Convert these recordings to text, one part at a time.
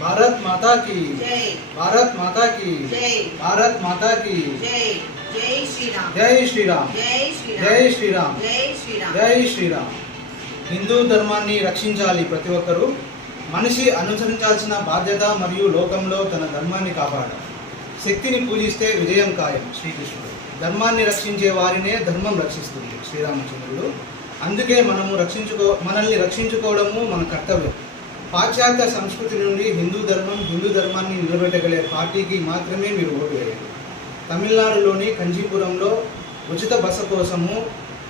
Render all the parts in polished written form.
भारत माता की जय। भारत माता की जय। भारत माता की जय। जय श्री राम। जय श्री राम जय श्री राम। जय श्री राम जय श्री राम। జై శ్రీరామ్. హిందూ ధర్మాన్ని రక్షించాలి. ప్రతి ఒక్కరూ మనిషి అనుసరించాల్సిన బాధ్యత మరియు లోకంలో తన ధర్మాన్ని కాపాడాలి. శక్తిని పూజిస్తే విజయం ఖాయం. శ్రీకృష్ణుడు ధర్మాన్ని రక్షించే వారినే ధర్మం రక్షిస్తుంది. శ్రీరామచంద్రుడు. అందుకే మనల్ని రక్షించుకోవడము మన కర్తవ్యం. పాశ్చాత్య సంస్కృతి నుండి హిందూ ధర్మాన్ని నిలబెట్టగలిగే పార్టీకి మాత్రమే మీరు ఓటు వేయండి. తమిళనాడులోని కంచీపురంలో ఉచిత బస కోసము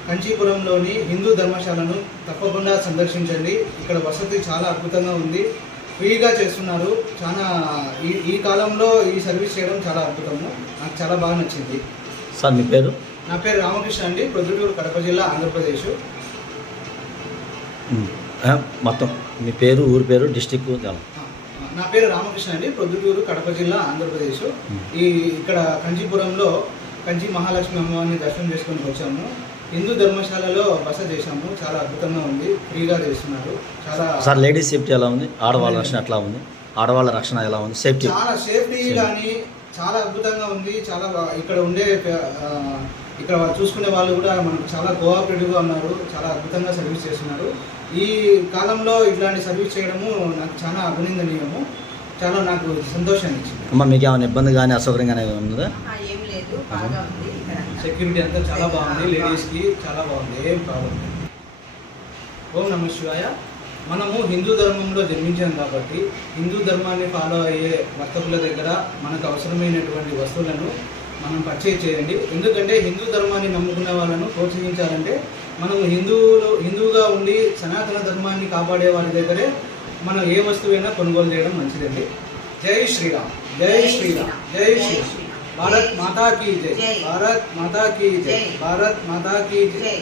కంచీపురంలోని హిందూ ధర్మశాలను తప్పకుండా సందర్శించండి. ఇక్కడ వసతి చాలా అద్భుతంగా ఉంది. ఫ్రీగా చేస్తున్నారు. చాలా ఈ కాలంలో ఈ సర్వీస్ చేయడం చాలా అద్భుతము. నాకు చాలా బాగా నచ్చింది. సార్ మీ పేరు? నా పేరు రామకృష్ణ అండి. ప్రొద్దుటూరు, కడప జిల్లా, ఆంధ్రప్రదేశ్. మొత్తం మీ పేరు, ఊరి పేరు, డిస్టిక్? నా పేరు రామకృష్ణ అండి. ప్రొద్దుటూరు, కడప జిల్లా, ఆంధ్రప్రదేశ్. ఇక్కడ కంచీపురంలో కంచి మహాలక్ష్మి అమ్మవారిని దర్శనం చేసుకొని వచ్చాము. హిందూ ధర్మశాలలో బస చేశాము. చాలా అద్భుతంగా ఉంది. ఫ్రీగా చేస్తున్నారు. సార్ లేడీస్ సేఫ్టీ ఎలా ఉంది? ఆడవాళ్ళ రక్షణ ఎట్లా ఉంది? ఆడవాళ్ళ రక్షణ ఎలా ఉంది? సేఫ్టీ చాలా సేఫ్టీ కానీ చాలా అద్భుతంగా ఉంది. చాలా ఇక్కడ ఉండే ఇక్కడ చూసుకునే వాళ్ళు కూడా మనకు చాలా కోఆపరేటివ్గా ఉన్నారు. చాలా అద్భుతంగా సర్వీస్ చేస్తున్నారు. ఈ కాలంలో ఇట్లాంటి సర్వీస్ చేయడము నాకు చాలా అభినందనీయము. చాలా నాకు సంతోషాన్ని ఇచ్చింది. అమ్మ మీకు ఏమైనా ఇబ్బంది కానీ అసౌకర్యం కానీ ఉందా? ఏం లేదు, బాగా ఉంది. సెక్యూరిటీ అంతా చాలా బాగుంది. లేడీస్కి చాలా బాగుంది. ఏం ప్రాబ్లం లేదు. ఓం నమః శివాయ. మనము హిందూ ధర్మంలో జన్మించాం కాబట్టి హిందూ ధర్మాన్ని ఫాలో అయ్యే వర్తకుల దగ్గర మనకు అవసరమైనటువంటి వస్తువులను మనం పర్చేజ్ చేయండి. ఎందుకంటే హిందూ ధర్మాన్ని నమ్ముకున్న వాళ్ళను ప్రోత్సహించాలంటే మనం హిందువుగా ఉండి సనాతన ధర్మాన్ని కాపాడే వాళ్ళ దగ్గరే మనం ఏ వస్తువైనా కొనుగోలు చేయడం మంచిదండి. జై శ్రీరామ్. జై శ్రీరామ్. జై శ్రీరామ్. భారత్ మాతా కీ జై. భారత్ మాతా కీ జై. భారత్ మాతా కీ జై.